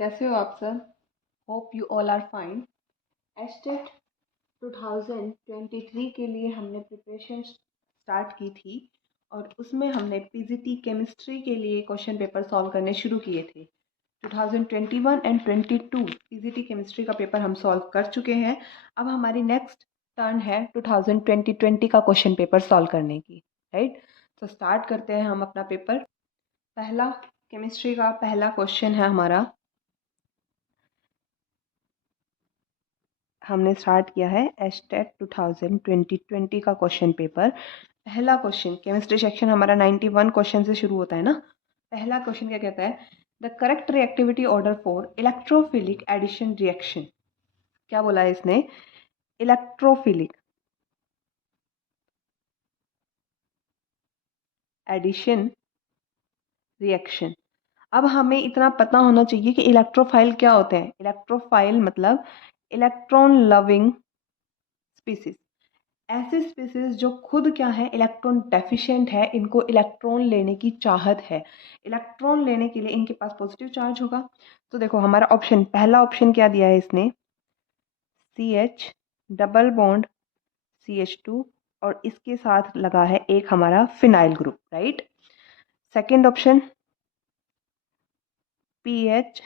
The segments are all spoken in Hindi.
कैसे हो आप sir? Hope you all are fine. एस्टेट 2023 के लिए हमने प्रिपरेशन स्टार्ट की थी और उसमें हमने पीजीटी केमिस्ट्री के लिए क्वेश्चन पेपर सॉल्व करने शुरू किए थे। 2021 एंड 22 पीजीटी केमिस्ट्री का पेपर हम सॉल्व कर चुके हैं। अब हमारी नेक्स्ट टर्न है 2020 का क्वेश्चन पेपर सॉल्व करने की, राइट? तो स्टार्ट करते हैं हम अपना पेपर। पहला केमिस्ट्री का पहला क्वेश्चन है हमारा, हमने स्टार्ट किया है एस्टेट 2020 का क्वेश्चन पेपर। पहला क्वेश्चन केमिस्ट्री सेक्शन हमारा 91 क्वेश्चन से शुरू होता है ना। पहला क्वेश्चन क्या कहता है? The correct reactivity order for electrophilic addition reaction. क्या बोला है इसने? Electrophilic addition reaction. अब हमें इतना पता होना चाहिए कि इलेक्ट्रोफाइल क्या होते हैं। इलेक्ट्रोफाइल मतलब इलेक्ट्रॉन लविंग स्पीसीज। ऐसे स्पीसीज जो खुद क्या है, इलेक्ट्रॉन डेफिशिएंट है, इनको इलेक्ट्रॉन लेने की चाहत है। इलेक्ट्रॉन लेने के लिए इनके पास पॉजिटिव चार्ज होगा। तो देखो हमारा ऑप्शन, पहला ऑप्शन क्या दिया है इसने? CH डबल बॉन्ड CH2 और इसके साथ लगा है एक हमारा phenyl group, right? Second option PH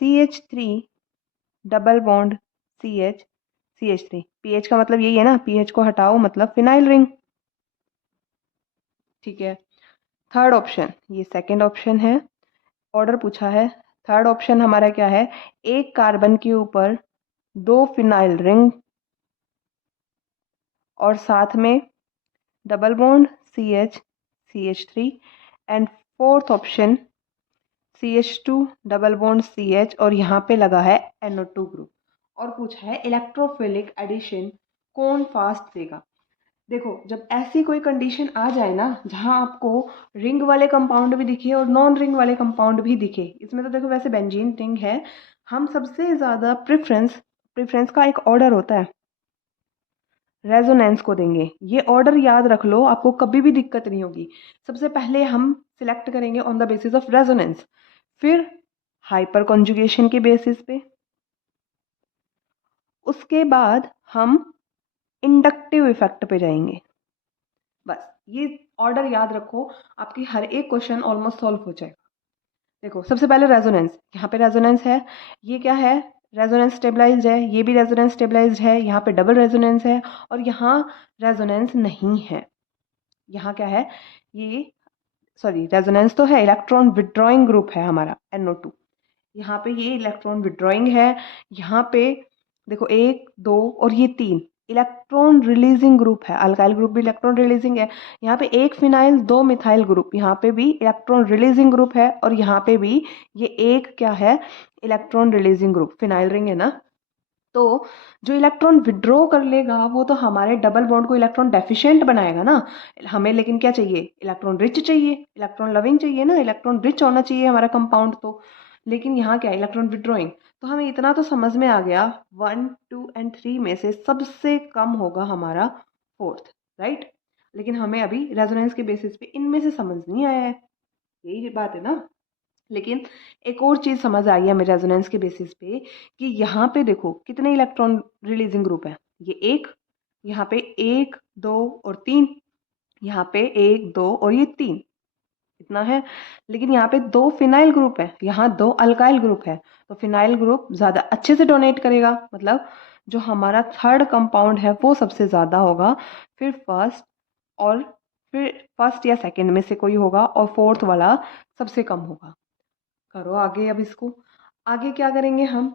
CH3 double bond CH CH3। PH का मतलब यही है ना, PH को हटाओ मतलब फिनाइल रिंग, ठीक है। थर्ड ऑप्शन, ये सेकंड ऑप्शन है, ऑर्डर पूछा है। थर्ड ऑप्शन हमारा क्या है? एक कार्बन के ऊपर दो फिनाइल रिंग और साथ में double bond CH CH3 and fourth option CH2 double bond CH और यहाँ पे लगा है NO2 ग्रुप। और पूछा है इलेक्ट्रोफिलिक एडिशन कौन फास्ट देगा। देखो जब ऐसी कोई कंडीशन आ जाए ना जहाँ आपको रिंग वाले कंपाउंड भी दिखे और नॉन रिंग वाले कंपाउंड भी दिखे, इसमें तो देखो वैसे बेंजीन रिंग है, हम सबसे ज़्यादा प्रेफरेंस का एक ऑर्डर होता है, रेजोनेंस को देंगे। ये ऑर्डर याद रख लो, आपको कभी भी दिक्कत नहीं होगी। सबसे पहले हम सिलेक्ट करेंगे on the basis of resonance, फिर हाइपर कॉन्जुगेशन के बेसिस पे, उसके बाद हम इंडक्टिव इफेक्ट पे जाएंगे। बस ये ऑर्डर याद रखो, आपकी हर एक क्वेश्चन ऑलमोस्ट सॉल्व हो जाएगा। देखो सबसे पहले रेजोनेंस, यहाँ पे रेजोनेंस है, ये क्या है? रेजोनेंस स्टेबलाइज्ड है, ये भी रेजोनेंस स्टेबलाइज्ड है, यहाँ पे डबल रेजोनेंस है और यहाँ रेजोनेंस नहीं है। यहाँ क्या है? ये सॉरी रेजोनेंस तो है, इलेक्ट्रॉन विड्रॉइंग ग्रुप है हमारा NO2। यहाँ पे ये इलेक्ट्रॉन विड्रॉइंग है, यहाँ पे देखो एक दो और ये तीन इलेक्ट्रॉन रिलीजिंग ग्रुप है। अल्काइल ग्रुप भी इलेक्ट्रॉन रिलीजिंग है। यहाँ पे एक फिनाइल दो मिथाइल ग्रुप, यहाँ पे भी इलेक्ट्रॉन रिलीजिंग ग्रुप है और यहाँ पे भी ये एक क्या है? Electron releasing group, phenyl ring है ना। तो जो इलेक्ट्रॉन विड्रॉ कर लेगा वो तो हमारे डबल बॉन्ड को इलेक्ट्रॉन डेफिशिएंट बनाएगा ना। हमें लेकिन क्या चाहिए? इलेक्ट्रॉन रिच चाहिए, इलेक्ट्रॉन लविंग चाहिए ना, इलेक्ट्रॉन रिच होना चाहिए हमारा कंपाउंड तो। लेकिन यहाँ क्या? Electron withdrawing. तो हमें इतना तो समझ में आ गया, 1 2 एंड 3 में से सबसे कम होगा हमारा फोर्थ, राइट? लेकिन हमें अभी रेजोनेंस के बेसिस पे इनमें से समझ नहीं आया है, यही बात है ना। लेकिन एक और चीज़ समझ आई है हमें रेजोनेंस के बेसिस पे कि यहाँ पे देखो कितने इलेक्ट्रॉन रिलीजिंग ग्रुप है। ये एक, यहाँ पे एक दो और तीन, यहाँ पे एक दो और ये तीन, इतना है। लेकिन यहाँ पे दो फिनाइल ग्रुप है, यहाँ दो अल्काइल ग्रुप है। तो फिनाइल ग्रुप ज़्यादा अच्छे से डोनेट करेगा, मतलब जो हमारा थर्ड कंपाउंड है वो सबसे ज़्यादा होगा, फिर फर्स्ट, और फिर फर्स्ट या सेकंड में से कोई होगा और फोर्थ वाला सबसे कम होगा। करो आगे। अब इसको आगे क्या करेंगे हम?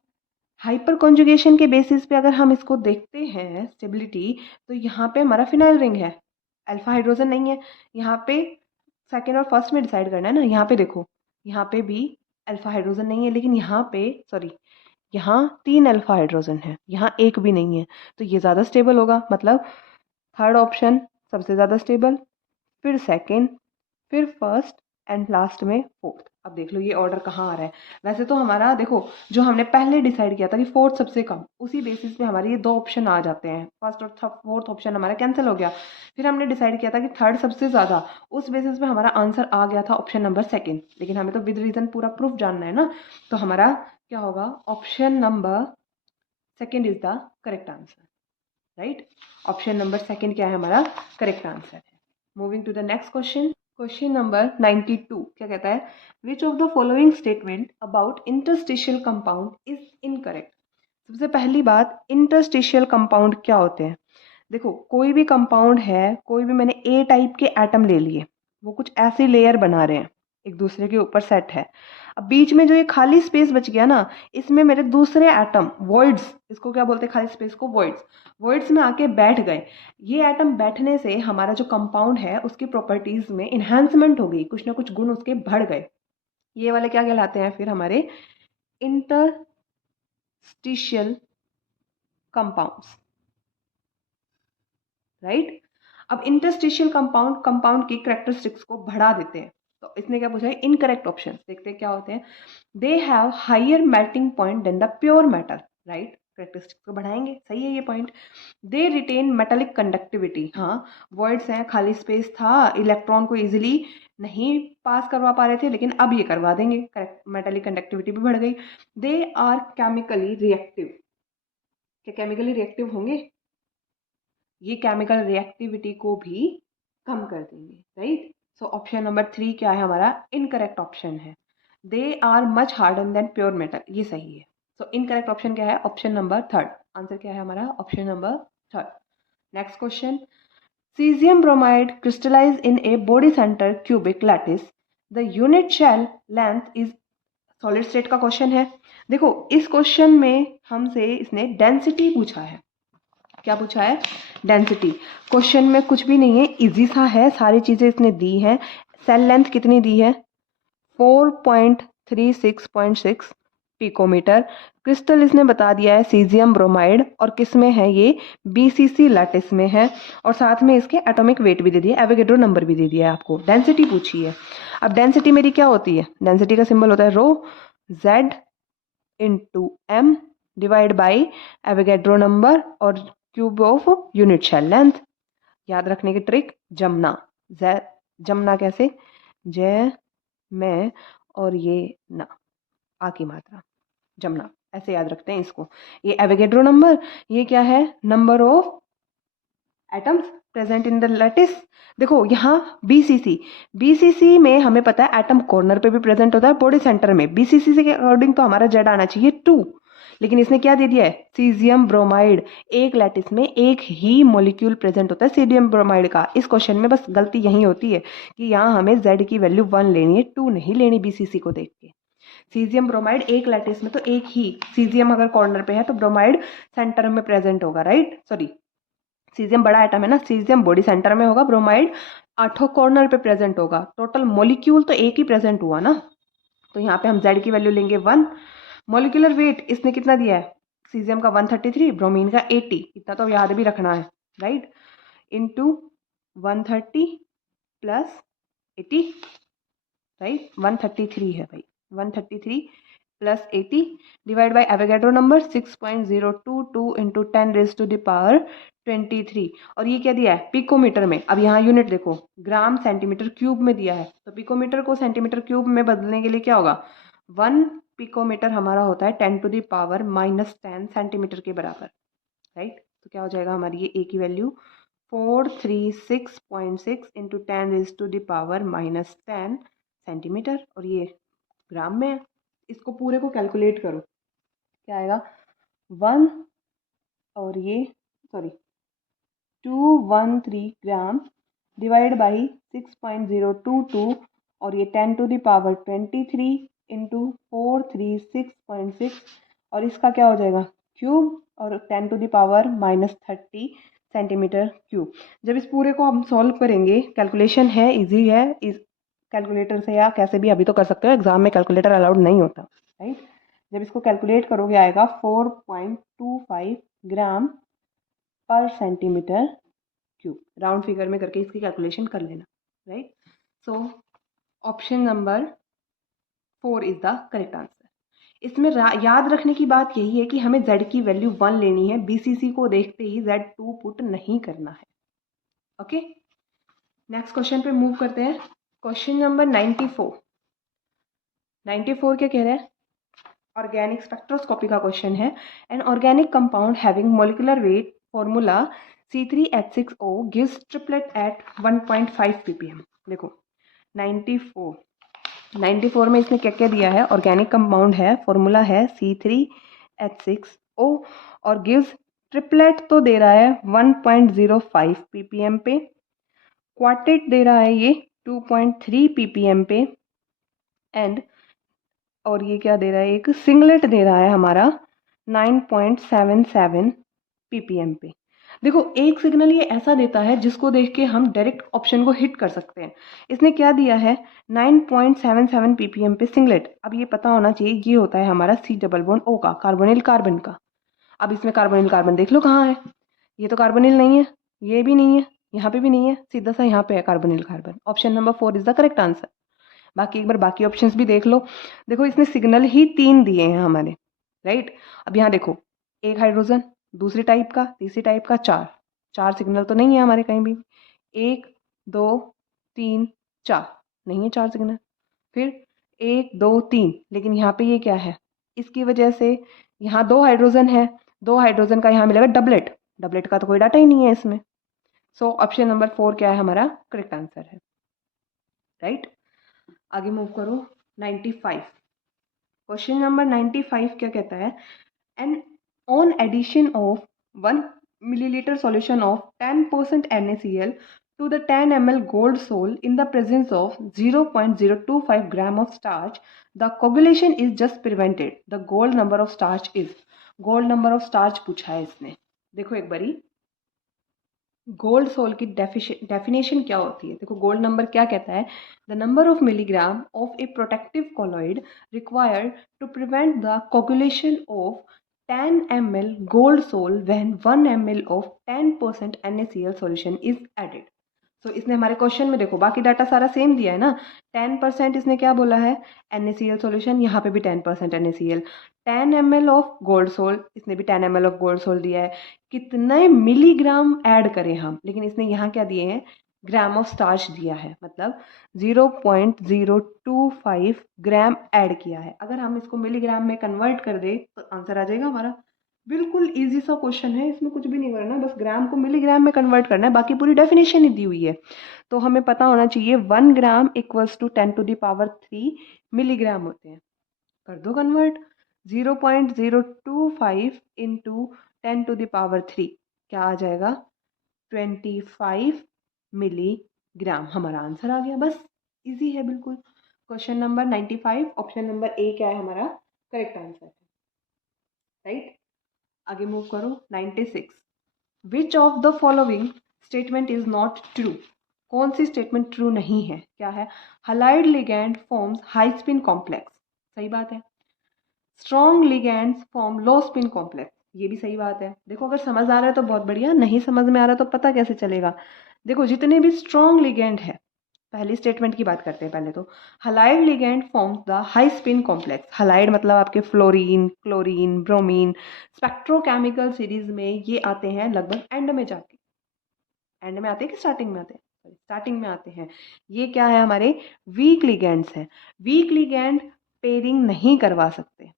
हाइपर कॉन्जुगेशन के बेसिस पे अगर हम इसको देखते हैं स्टेबिलिटी, तो यहाँ पे हमारा फिनाइल रिंग है, अल्फा हाइड्रोजन नहीं है। यहाँ पे सेकेंड और फर्स्ट में डिसाइड करना है ना। यहाँ पे देखो, यहाँ पे भी अल्फा हाइड्रोजन नहीं है, लेकिन यहाँ पे सॉरी, यहाँ 3 अल्फा हाइड्रोजन है, यहाँ एक भी नहीं है। तो ये ज़्यादा स्टेबल होगा, मतलब थर्ड ऑप्शन सबसे ज़्यादा स्टेबल, फिर सेकेंड, फिर फर्स्ट एंड लास्ट में फोर्थ। अब देख लो ये ऑर्डर कहाँ आ रहा है। वैसे तो हमारा देखो जो हमने पहले डिसाइड किया था कि फोर्थ सबसे कम, उसी बेसिस पे हमारे ये दो ऑप्शन आ जाते हैं, फर्स्ट और फोर्थ ऑप्शन हमारा कैंसिल हो गया। फिर हमने डिसाइड किया था कि थर्ड सबसे ज़्यादा, उस बेसिस पे हमारा आंसर आ गया था ऑप्शन नंबर सेकेंड। लेकिन हमें तो विद रीज़न पूरा प्रूफ जानना है ना, तो हमारा क्या होगा, option number second is the correct answer, right. Option number second क्या है हमारा करेक्ट आंसर है। Moving to the next question. Question number 92 क्या कहता है, which of the following statement about interstitial compound is incorrect. सबसे पहली बात, इंटरस्टिशियल कंपाउंड क्या होते हैं। देखो कोई भी कंपाउंड है, कोई भी, मैंने ए टाइप के एटम ले लिए, वो कुछ ऐसी लेयर बना रहे हैं, एक दूसरे के ऊपर सेट है। अब बीच में जो ये खाली स्पेस बच गया ना, इसमें मेरे दूसरे एटम वॉइड्स, इसको क्या बोलते हैं खाली स्पेस को, वॉइड्स, वॉइड्स में आके बैठ गए। ये एटम बैठने से हमारा जो कंपाउंड है उसकी प्रॉपर्टीज में इन्हांसमेंट हो गई, कुछ ना कुछ गुण उसके बढ़ गए। ये वाले क्या कहलाते हैं फिर हमारे इंटरस्टिशियल कंपाउंड्स, राइट। अब इंटरस्टिशियल कंपाउंड कंपाउंड की करेक्टरिस्टिक्स को बढ़ा देते हैं। तो इसने क्या पूछा है, इनकरेक्ट ऑप्शन देखते हैं क्या होते हैं। They have higher melting point than the pure metal, right, characteristics को बढ़ाएंगे, सही है ये point. They retain metallic conductivity, हाँ, वर्ड्स हैं, खाली स्पेस था, इलेक्ट्रॉन को इजिली नहीं पास करवा पा रहे थे, लेकिन अब ये करवा देंगे, करेक्ट, मेटेलिक कंडक्टिविटी भी बढ़ गई। दे आर केमिकली रिएक्टिव, क्या केमिकली रिएक्टिव होंगे, ये केमिकल रिएक्टिविटी को भी कम कर देंगे, राइट। सो ऑप्शन नंबर 3 क्या है हमारा, इनकरेक्ट ऑप्शन है। They are much harder than pure metal, ये सही है। सो इनकरेक्ट ऑप्शन क्या है, ऑप्शन नंबर थर्ड। आंसर क्या है हमारा, option number third. Next question, cesium bromide crystallize in a body center cubic lattice, the unit shell length is, solid state का क्वेश्चन है। देखो इस क्वेश्चन में हमसे इसने डेंसिटी पूछा है, क्या पूछा है, डेंसिटी। क्वेश्चन में कुछ भी नहीं है, इजी सा है, सारी चीजें इसने दी हैं। सेल लेंथ कितनी दी है, 4.36.6 पिकोमीटर। क्रिस्टल इसने बता दिया है सीजियम ब्रोमाइड, और किस में है ये, बीसीसी लैटिस में है, और साथ में इसके एटॉमिक वेट भी दे दिया, एवोगेड्रो नंबर भी दे दिया है आपको, डेंसिटी पूछी है। अब डेंसिटी मेरी क्या होती है, डेंसिटी का सिंबल होता है rho, Z into M divide by Avogadro number और cube of unit cell length. याद रखने की ट्रिक, जमना, जमना कैसे, जय मैं और ये ना, आ की मात्रा, जमना, ऐसे याद रखते हैं इसको। ये एवोगेड्रो नंबर, ये क्या है, number of atoms present in the lattice. देखो यहाँ बीसीसी, बीसीसी में हमें पता है एटम कॉर्नर पे भी प्रेजेंट होता है, बॉडी सेंटर में, बीसीसी से के अकॉर्डिंग तो हमारा जेड आना चाहिए 2, लेकिन इसने क्या दे दिया है, सीजियम ब्रोमाइड, एक लैटिस में एक ही मॉलिक्यूल प्रेजेंट होता है सीजियम ब्रोमाइड का। इस क्वेश्चन में बस गलती यही होती है कि यहाँ हमें जेड की वैल्यू 1 लेनी है, 2 नहीं लेनी बीसीसी को देख के। सीजियम ब्रोमाइड एक लैटिस में तो एक ही, सीजियम अगर कॉर्नर पे है तो ब्रोमाइड सेंटर में प्रेजेंट होगा, राइट, सॉरी, सीजियम बड़ा एटम है ना, सीजियम बॉडी सेंटर में होगा, ब्रोमाइड 8 कॉर्नर पे प्रेजेंट होगा, टोटल मॉलिक्यूल तो एक ही प्रेजेंट हुआ ना, तो यहाँ पे हम जेड की वैल्यू लेंगे 1। मॉलिक्यूलर वेट इसने कितना दिया है, सीजियम का 133, ब्रोमीन का 80, इतना तो याद भी रखना है, राइट, इंटू 130 प्लस 80, राइट, 133 है भाई, 133 plus 80 divide by Avogadro number 6.022 into 10 raise to the power 23, और ये क्या दिया है पिकोमीटर में। अब यहाँ यूनिट देखो, ग्राम सेंटीमीटर क्यूब में दिया है, तो पिकोमीटर को सेंटीमीटर क्यूब में बदलने के लिए क्या होगा, 1 पिकोमीटर हमारा होता है 10 टू द पावर -10 सेंटीमीटर के बराबर, राइट। तो क्या हो जाएगा हमारी ये ए की value 436.6 into 10 raise to the power -10 centimetre, और ये ग्राम में है। इसको पूरे को कैलकुलेट करो, क्या आएगा, 1 और ये सॉरी 213 ग्राम डिवाइड बाई 6.022, और ये 10 टू द पावर 23 इंटू 436.6, और इसका क्या हो जाएगा क्यूब, और 10 to the power -30 centimetre cube. जब इस पूरे को हम सॉल्व करेंगे, कैलकुलेशन है, इजी है, इस कैलकुलेटर से या कैसे भी अभी तो कर सकते हो, एग्जाम में कैलकुलेटर अलाउड नहीं होता, राइट। जब इसको कैलकुलेट करोगे आएगा 4.25 ग्राम पर सेंटीमीटर क्यूब, राउंड फिगर में करके इसकी कैलकुलेशन कर लेना, right. So option number 4 is the correct answer. इसमें याद रखने की बात यही है कि हमें z की वैल्यू 1 लेनी है, BCC को देखते ही z2 पुट नहीं करना है। ओके, नेक्स्ट क्वेश्चन पे मूव करते हैं। क्वेश्चन नंबर 94 क्या कह रहा है? ऑर्गेनिक स्पेक्ट्रोस्कोपी का क्वेश्चन है। An organic compound having molecular weight formula C3H6O gives triplet at 1.5 ppm। देखो 94 में इसने क्या क्या दिया है? ऑर्गेनिक कंपाउंड है, फॉर्मूला है C3H6O और गिव्स ट्रिपलेट तो दे रहा है 1.05 ppm पे, क्वार्टेट दे रहा है ये 2.3 ppm पे, एंड और ये क्या दे रहा है? एक सिंगलेट दे रहा है हमारा 9.77 ppm पे। देखो एक सिग्नल ये ऐसा देता है जिसको देख के हम डायरेक्ट ऑप्शन को हिट कर सकते हैं। इसने क्या दिया है? 9.77 ppm पे सिंगलेट। अब ये पता होना चाहिए ये होता है हमारा C डबल बॉन्ड O का, कार्बोनिल कार्बन का। अब इसमें कार्बोनिल कार्बन देख लो कहाँ है? ये तो कार्बोनिल नहीं है, ये भी नहीं है, यहाँ पे भी नहीं है, सीधा सा यहाँ पे है carbonyl carbon. Option number 4 is the correct answer. बाकी एक बार बाकी ऑप्शंस भी देख लो। देखो इसने सिग्नल ही 3 दिए हैं हमारे, राइट। अब यहाँ देखो, एक हाइड्रोजन, दूसरी टाइप का, तीसरी टाइप का, 4 सिग्नल तो नहीं है हमारे कहीं भी। 1 2 3 4 नहीं है 4 सिग्नल। फिर 1 2 3, लेकिन यहाँ पे ये क्या है? इसकी वजह से यहाँ 2 हाइड्रोजन है, 2 हाइड्रोजन का यहाँ मिलेगा डबलेट। डबलेट का तो कोई डाटा ही नहीं है इसमें। सो ऑप्शन नंबर 4 क्या है हमारा? करेक्ट आंसर है, राइट। आगे मूव करो 95। क्वेश्चन नंबर 95 क्या कहता है? An on addition of 1 milliliter solution of 10% NaCl to the 10 ml gold sol in the presence of 0.025 gram of starch, the coagulation is just prevented. The gold number of starch is, gold number of starch पूछा है इसने। देखो एक बारी, गोल्ड सोल की डेफिनेशन क्या होती है? देखो गोल्ड नंबर क्या कहता है? The number of milligram of a protective colloid required to prevent the coagulation of 10 ml gold sol when 1 ml of 10% NaCl solution is added। तो इसने हमारे क्वेश्चन में देखो बाकी डाटा सारा सेम दिया है ना। 10% इसने क्या बोला है? NaCl सॉल्यूशन, यहाँ पे भी 10% NaCl। 10 ml of gold sol, इसने भी 10 ml ऑफ गोल्ड सोल दिया है। कितने मिलीग्राम ऐड करें हम? लेकिन इसने यहाँ क्या दिए हैं? ग्राम ऑफ स्टार्च दिया है, मतलब 0.025 ग्राम ऐड किया है। अगर हम इसको मिलीग्राम में कन्वर्ट कर दे तो आंसर आ जाएगा हमारा। बिल्कुल इजी सा क्वेश्चन है, इसमें कुछ भी नहीं करना, बस ग्राम को मिलीग्राम में कन्वर्ट करना है, बाकी पूरी डेफिनेशन ही दी हुई है। तो हमें पता होना चाहिए 1 ग्राम इक्वल्स टू 10⁻³ मिलीग्राम होते हैं। कर दो कन्वर्ट, 0.025 इंटू 10⁻³ क्या आ जाएगा? 25 मिलीग्राम। हमारा आंसर आ गया, बस इजी है बिल्कुल। Question number 95 option number A क्या है हमारा? करेक्ट आंसर है, राइट। आगे मूव करो 96। विच of the following statement is not true? कौन सी स्टेटमेंट ट्रू नहीं है? क्या है? Halide ligand forms high spin complex, सही बात है। स्ट्रॉन्ग लिगैंड्स फॉर्म लो स्पिन कॉम्प्लेक्स, ये भी सही बात है। देखो अगर समझ आ रहा है तो बहुत बढ़िया, नहीं समझ में आ रहा है तो पता कैसे चलेगा? देखो जितने भी स्ट्रॉन्ग लिगैंड है, पहली स्टेटमेंट की बात करते हैं पहले तो। Halide ligand forms the high spin complex. Halide मतलब आपके fluorine, chlorine, bromine, spectrochemical series में ये आते हैं लगभग एंड में जाके। एंड में आते हैं कि स्टार्टिंग में आते हैं? स्टार्टिंग में आते हैं। ये क्या है? हमारे वीक लिगैंड्स हैं। वीक लिगैंड पेयरिंग नहीं करवा सकते।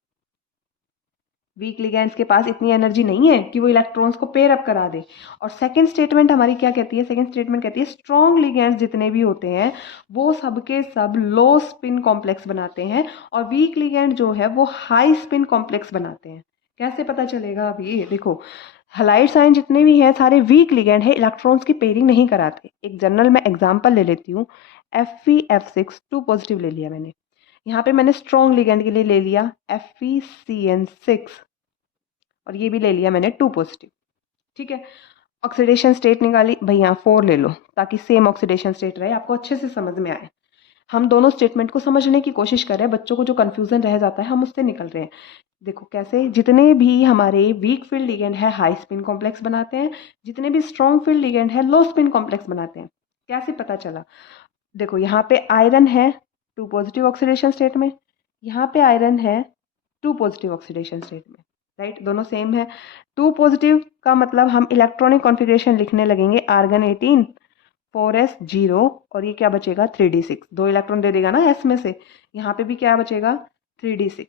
वीक लिगैंड्स के पास इतनी एनर्जी नहीं है कि वो इलेक्ट्रॉन्स को पेयर अप करा दे। और सेकंड स्टेटमेंट हमारी क्या कहती है? सेकंड स्टेटमेंट कहती है स्ट्रॉन्ग लिगैंड्स जितने भी होते हैं वो सबके सब लो स्पिन कॉम्प्लेक्स बनाते हैं, और वीक लिगैंड जो है वो हाई स्पिन कॉम्प्लेक्स बनाते हैं। कैसे पता चलेगा? अब ये देखो, हलाइड आयन जितने भी हैं सारे वीक लिगैंड है, इलेक्ट्रॉन्स की पेयरिंग नहीं कराते। एक जनरल मैं एग्जाम्पल ले लेती हूँ, FeF6 2 पॉजिटिव ले लिया मैंने। यहाँ पे मैंने स्ट्रॉन्ग लिगैंड के लिए ले लिया FeCN6, और ये भी ले लिया मैंने 2 पॉजिटिव। ठीक है, ऑक्सीडेशन स्टेट निकाली, भाई यहाँ 4 ले लो ताकि सेम ऑक्सीडेशन स्टेट रहे, आपको अच्छे से समझ में आए। हम दोनों स्टेटमेंट को समझने की कोशिश कर रहे हैं, बच्चों को जो कन्फ्यूजन रह जाता है हम उससे निकल रहे हैं। देखो कैसे, जितने भी हमारे वीक फील्ड लिगेंड है हाई स्पिन कॉम्प्लेक्स बनाते हैं, जितने भी स्ट्रॉन्ग फील्ड लिगेंड है लो स्पिन कॉम्प्लेक्स बनाते हैं। कैसे पता चला? देखो यहाँ पे आयरन है 2 पॉजिटिव ऑक्सीडेशन स्टेट में, यहाँ पे आयरन है 2 पॉजिटिव ऑक्सीडेशन स्टेट में, राइट, दोनों सेम है। 2 पॉजिटिव का मतलब हम इलेक्ट्रॉनिक कॉन्फ़िगरेशन लिखने लगेंगे आर्गन 18 4s 0 और ये क्या बचेगा 3d6, 2 इलेक्ट्रॉन दे देगा ना s में से, यहाँ पे भी क्या बचेगा 3d6।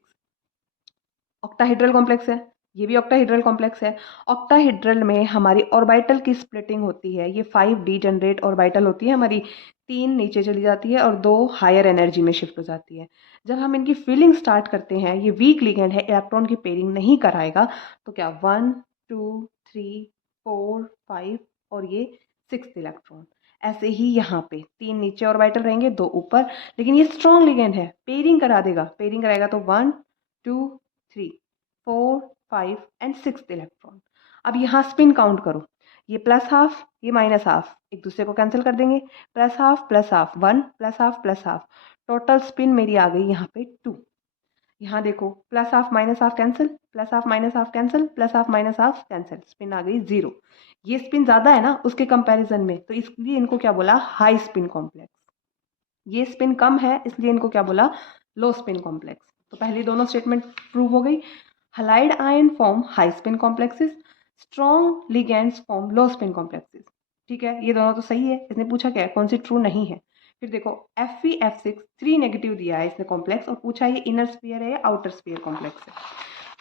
ऑक्टाहेड्रल कॉम्प्लेक्स है, ये भी ऑक्टाहेड्रल कॉम्प्लेक्स है। ऑक्टाहेड्रल में हमारी ऑर्बिटल की स्प्लिटिंग होती है, ये 5d जनरेट ऑर्बिटल होती है हमारी, 3 नीचे चली जाती है और 2 हायर एनर्जी में शिफ्ट हो जाती है। जब हम इनकी फिलिंग स्टार्ट करते हैं, ये वीक लिगेंड है, इलेक्ट्रॉन की पेयरिंग नहीं कराएगा, तो क्या 1 2 3 4 5 और ये 6th इलेक्ट्रॉन। ऐसे ही यहाँ पे 3 नीचे ऑर्बिटल रहेंगे, 2 ऊपर, लेकिन ये स्ट्रॉन्ग लिगेंड है, पेयरिंग करा देगा, पेयरिंग कराएगा तो 1 2 3 4 5 एंड 6th इलेक्ट्रॉन। अब यहाँ स्पिन काउंट करो, ये प्लस हाफ ये माइनस हाफ एक दूसरे को कैंसिल कर देंगे, plus half 1 plus half, total spin मेरी आ गई यहाँ पे 2। यहाँ देखो plus half minus half cancel, plus half minus half cancel, plus half minus half cancel, spin आ गई 0। ये स्पिन ज़्यादा है ना उसके कंपैरिजन में, तो इसलिए इनको क्या बोला हाई स्पिन कॉम्प्लेक्स। ये स्पिन कम है इसलिए इनको क्या बोला लो स्पिन कॉम्प्लेक्स। तो पहली दोनों स्टेटमेंट प्रूव हो गई। Halide ion form high spin complexes, strong ligands form लो स्पिन कॉम्प्लेक्सेस। ठीक है, ये दोनों तो सही है, इसने पूछा क्या है कौन सी ट्रू नहीं है। फिर देखो Fe F6 3 नेगेटिव दिया है इसने कॉम्प्लेक्स और पूछा ये इनर स्फीयर है या आउटर स्फीयर कॉम्प्लेक्स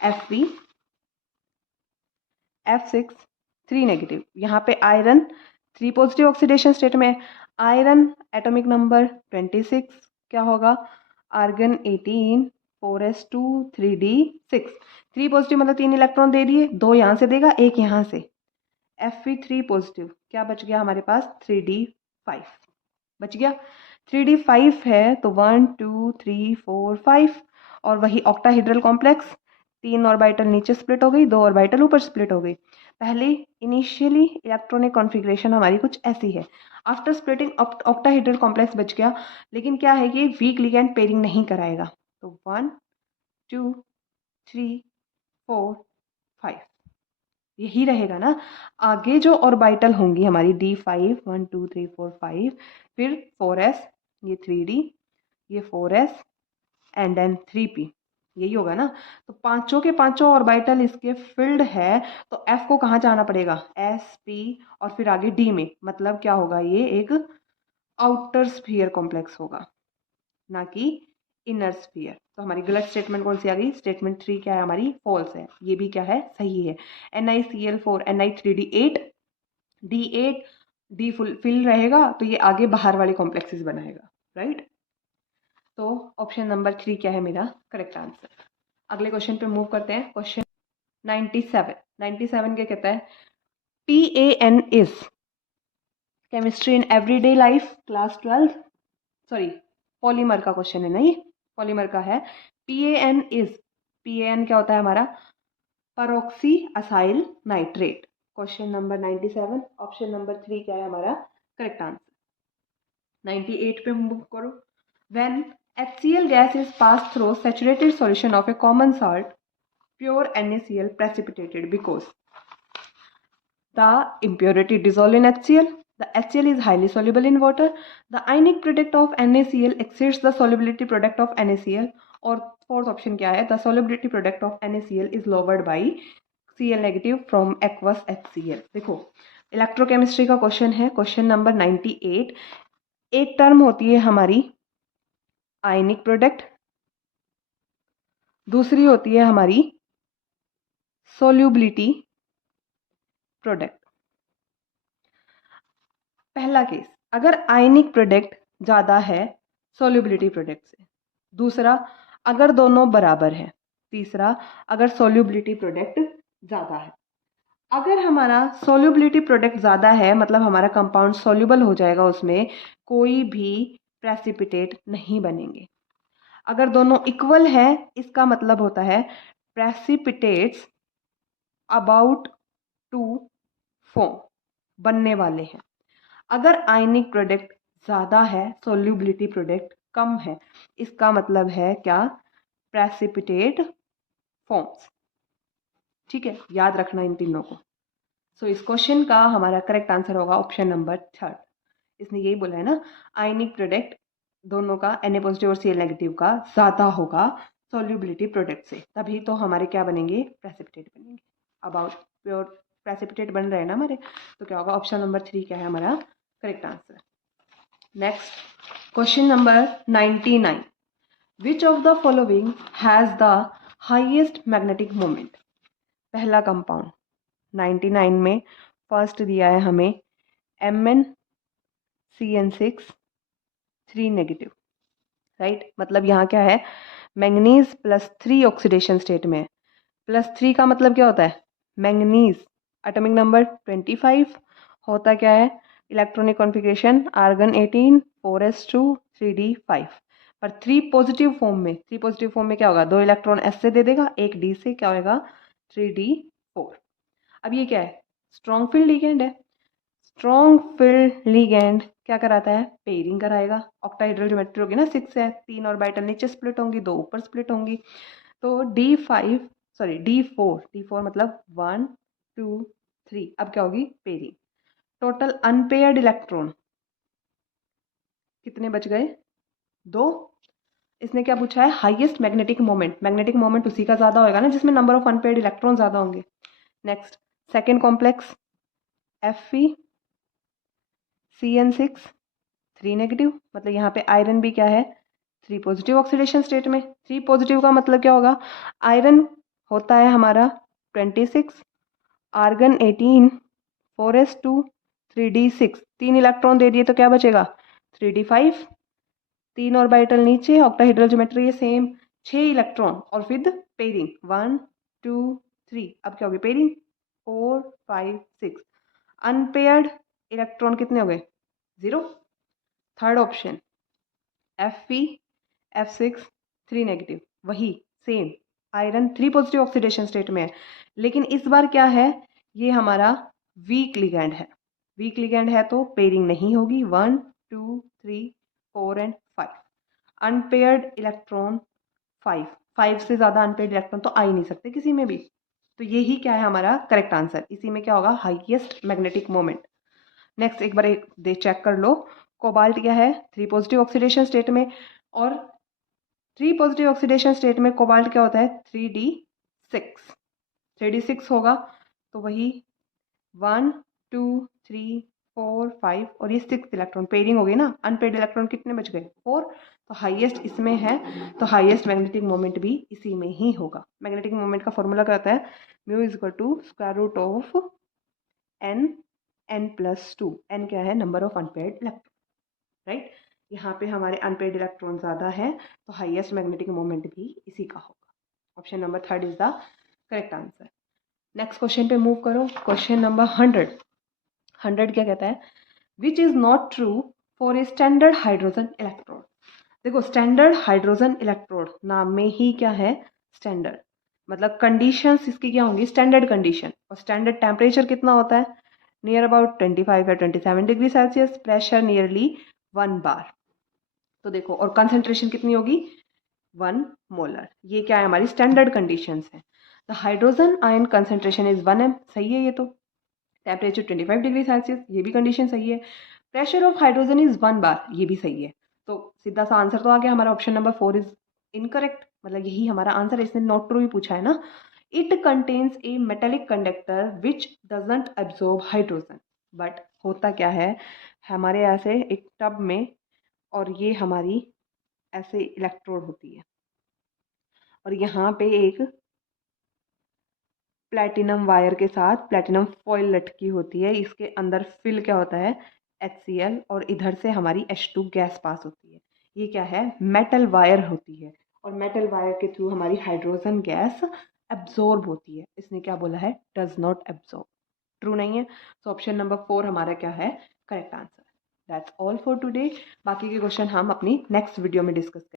है। Fe F6 3 नेगेटिव, यहाँ पे आयरन 3 पॉजिटिव ऑक्सीडेशन स्टेट में, आयरन एटॉमिक नंबर 26 क्या होगा आर्गन 18 4s2 3d6, 3 पॉजिटिव मतलब 3 इलेक्ट्रॉन दे दिए, 2 यहाँ से देगा 1 यहाँ से। Fe3 पॉजिटिव क्या बच गया हमारे पास 3d5 बच गया। 3d5 है तो 1 2 3 4 5 और वही ऑक्टाहेड्रल कॉम्प्लेक्स, 3 ऑर्बिटल नीचे स्प्लिट हो गई, 2 ऑर्बिटल ऊपर स्प्लिट हो गई। पहले इनिशियली इलेक्ट्रॉनिक कॉन्फ़िगरेशन हमारी कुछ ऐसी है, आफ्टर स्प्लिटिंग ऑक्टाहेड्रल कॉम्प्लेक्स बच गया, लेकिन क्या है ये वीक लिगेंड पेयरिंग नहीं कराएगा, तो 1 2 3 4 5 यही रहेगा ना। आगे जो ऑर्बिटल होंगी हमारी D5 1 2 3 4 5, फिर 4s ये 3d ये 4s एंड देन 3p, यही होगा ना। तो पांचों के पांचों ऑर्बिटल इसके फिल्ड है, तो F को कहाँ जाना पड़ेगा S P और फिर आगे D में, मतलब क्या होगा ये एक आउटर स्फीयर कॉम्प्लेक्स होगा ना कि इनर स्फीयर। तो हमारी गलत स्टेटमेंट कौन सी आ गई, स्टेटमेंट 3 क्या है हमारी फॉल्स है, ये भी क्या है सही है। NiCl4 Ni3d8 D8 D full fill रहेगा तो ये आगे बाहर वाले कॉम्प्लेक्सेस बनाएगा, राइट। तो ऑप्शन नंबर 3 क्या है मेरा करेक्ट आंसर। अगले क्वेश्चन पे मूव करते हैं। क्वेश्चन 97 क्या कहता है, PAN is chemistry in everyday life class 12, sorry polymer का क्वेश्चन है ना, ये पॉलीमर का है। PAN इज, PAN क्या होता है हमारा परऑक्सी acyl nitrate. Question number 97 option number 3 क्या है हमारा करेक्ट आंसर। 98 पे मूव करो। When HCl gas is passed through saturated solution of a common salt, pure NaCl precipitated because the impurity dissolved in HCl, the HCl is highly soluble in water, the ionic product of NaCl exceeds the solubility product of NaCl, और फोर्थ ऑप्शन क्या है the solubility product of NaCl is lowered by Cl negative from aqueous HCl। देखो इलेक्ट्रोकेमिस्ट्री का क्वेश्चन है, क्वेश्चन नंबर 98। एक टर्म होती है हमारी आयनिक प्रोडक्ट, दूसरी होती है हमारी सोल्यूबिलिटी प्रोडक्ट। पहला केस अगर आयनिक प्रोडक्ट ज़्यादा है सोल्यूबिलिटी प्रोडक्ट से, दूसरा अगर दोनों बराबर है, तीसरा अगर सोल्यूबिलिटी प्रोडक्ट ज़्यादा है। अगर हमारा सोल्यूबिलिटी प्रोडक्ट ज़्यादा है मतलब हमारा कंपाउंड सोल्यूबल हो जाएगा, उसमें कोई भी प्रेसिपिटेट नहीं बनेंगे। अगर दोनों इक्वल है इसका मतलब होता है प्रेसिपिटेट्स अबाउट टू फॉर्म, बनने वाले हैं। अगर आयनिक प्रोडक्ट ज़्यादा है सोल्यूबिलिटी प्रोडक्ट कम है, इसका मतलब है क्या प्रेसिपिटेट फॉर्म्स। ठीक है, याद रखना इन तीनों को। सो इस क्वेश्चन का हमारा करेक्ट आंसर होगा ऑप्शन नंबर 3। इसने यही बोला है ना आयनिक प्रोडक्ट दोनों का Na पॉजिटिव और Cl नेगेटिव का ज़्यादा होगा सॉल्युबिलिटी प्रोडक्ट से, तभी तो हमारे क्या बनेंगे, प्रेसिपिटेट बनेंगे। अब प्योर प्रेसिपिटेट बन रहे हैं ना हमारे, तो क्या होगा, ऑप्शन नंबर 3 क्या है हमारा correct answer. Next question number 99, which of the following has the highest magnetic moment. पहला कंपाउंड 99 में फर्स्ट दिया है हमें MnCN6 3 नेगेटिव, राइट। मतलब यहाँ क्या है, मैंगनीज +3 ऑक्सीडेशन स्टेट में है। +3 का मतलब क्या होता है, मैंगनीज एटॉमिक नंबर 25 होता क्या है, electronic configuration argon 18 4s2 3d5। पर 3 पॉजिटिव फॉर्म में, 3 पॉजिटिव फॉर्म में क्या होगा, 2 इलेक्ट्रॉन S से दे देगा, 1 D से, क्या होगा 3d4। अब ये क्या है, स्ट्रॉन्ग फील्ड लिगेंड है। स्ट्रॉन्ग फील्ड लिगेंड क्या कराता है, पेयरिंग कराएगा। ऑक्टाहेड्रल ज्योमेट्री होगी ना, 6 है, 3 ऑर्बिटल नीचे स्प्लिट होंगी, 2 ऊपर स्प्लिट होंगी। तो D4 मतलब 1 2 3, अब क्या होगी, पेयरिंग। टोटल अनपेयर्ड इलेक्ट्रॉन कितने बच गए, 2। इसने क्या पूछा है, highest magnetic moment. Magnetic moment उसी का ज्यादा होगा ना जिसमें नंबर ऑफ अनपेयर्ड इलेक्ट्रॉन ज्यादा होंगे। Next second complex FeCN6 3 negative, मतलब यहाँ पे आयरन भी क्या है, 3 पॉजिटिव ऑक्सीडेशन स्टेट में। 3 पॉजिटिव का मतलब क्या होगा, आयरन होता है हमारा 26, आर्गन 18 4s2 3d6, 3 इलेक्ट्रॉन दे दिए तो क्या बचेगा 3d5, 3 ऑर्बिटल नीचे, ऑक्टाहेड्रल ज्योमेट्री ये सेम, 6 इलेक्ट्रॉन और फिर पेयरिंग 1 2 3, अब क्या होगी पेयरिंग 4 5 6। अनपेयर्ड इलेक्ट्रॉन कितने हो गए, 0। थर्ड ऑप्शन FeF6 3 नेगेटिव, वही same, iron 3 positive oxidation state में है, लेकिन इस बार क्या है, ये हमारा वीक लिगैंड है। वीक लिगैंड है तो पेयरिंग नहीं होगी, 1 2 3 4 एंड 5। अनपेयर्ड इलेक्ट्रॉन 5 से ज़्यादा अनपेयर्ड इलेक्ट्रॉन तो आ ही नहीं सकते किसी में भी, तो यही क्या है हमारा करेक्ट आंसर। इसी में क्या होगा, हाईएस्ट मैग्नेटिक मोमेंट। नेक्स्ट एक बार दे चेक कर लो, कोबाल्ट क्या है 3 पॉजिटिव ऑक्सीडेशन स्टेट में, और 3 पॉजिटिव ऑक्सीडेशन स्टेट में कोबाल्ट क्या होता है 3d6 होगा, तो वही 1 2 3 4 5 और ये 6 इलेक्ट्रॉन पेयरिंग हो गई ना। अनपेयर्ड इलेक्ट्रॉन कितने बच गए 4, तो हाईएस्ट इसमें है, तो हाईएस्ट मैग्नेटिक मोमेंट भी इसी में ही होगा। मैग्नेटिक मोमेंट का फॉर्मूला क्या होता है, μ √ n+2। n क्या है, number of unpaired electron, right. यहाँ पे हमारे अनपेयर्ड इलेक्ट्रॉन ज़्यादा है, तो हाईएस्ट मैग्नेटिक मोमेंट भी इसी का होगा। Option number 3 is the correct answer. Next question पे मूव करो, क्वेश्चन नंबर 100 क्या कहता है, which is not true for a standard hydrogen electrode. देखो स्टैंडर्ड हाइड्रोजन इलेक्ट्रोड नाम में ही क्या है, स्टैंडर्ड, मतलब कंडीशंस इसकी क्या होंगी, स्टैंडर्ड कंडीशन। और स्टैंडर्ड टेम्परेचर कितना होता है, नियर अबाउट 25 या 27 डिग्री सेल्सियस, प्रेशर नियरली 1 बार। तो देखो, और कंसेंट्रेशन कितनी होगी 1 मोलर। ये क्या है, हमारी स्टैंडर्ड कंडीशंस है। The hydrogen ion concentration is 1 m, सही है ये तो। टेम्परेचर 25 डिग्री सेल्सियस, ये भी कंडीशन सही है। प्रेशर ऑफ हाइड्रोजन इज 1 बार, ये भी सही है। तो सीधा सा आंसर तो आ गया हमारा, ऑप्शन नंबर 4 इज इनकरेक्ट, मतलब यही हमारा आंसर। इसने नॉट ट्रू ही पूछा है ना। It contains A metallic conductor which doesn't absorb hydrogen, but होता क्या है, हमारे ऐसे एक टब में, और ये हमारी ऐसे इलेक्ट्रोड होती है, और यहाँ पे एक प्लैटिनम वायर के साथ प्लैटिनम फॉइल लटकी होती है। इसके अंदर फिल क्या होता है HCl, और इधर से हमारी H2 गैस पास होती है। ये क्या है, मेटल वायर होती है, और मेटल वायर के थ्रू हमारी हाइड्रोजन गैस एब्जॉर्ब होती है। इसने क्या बोला है, डज नॉट एब्जॉर्ब, ट्रू नहीं है। तो ऑप्शन नंबर 4 हमारा क्या है correct answer. That's all for today. बाकी के क्वेश्चन हम अपनी नेक्स्ट वीडियो में डिस्कस करेंगे।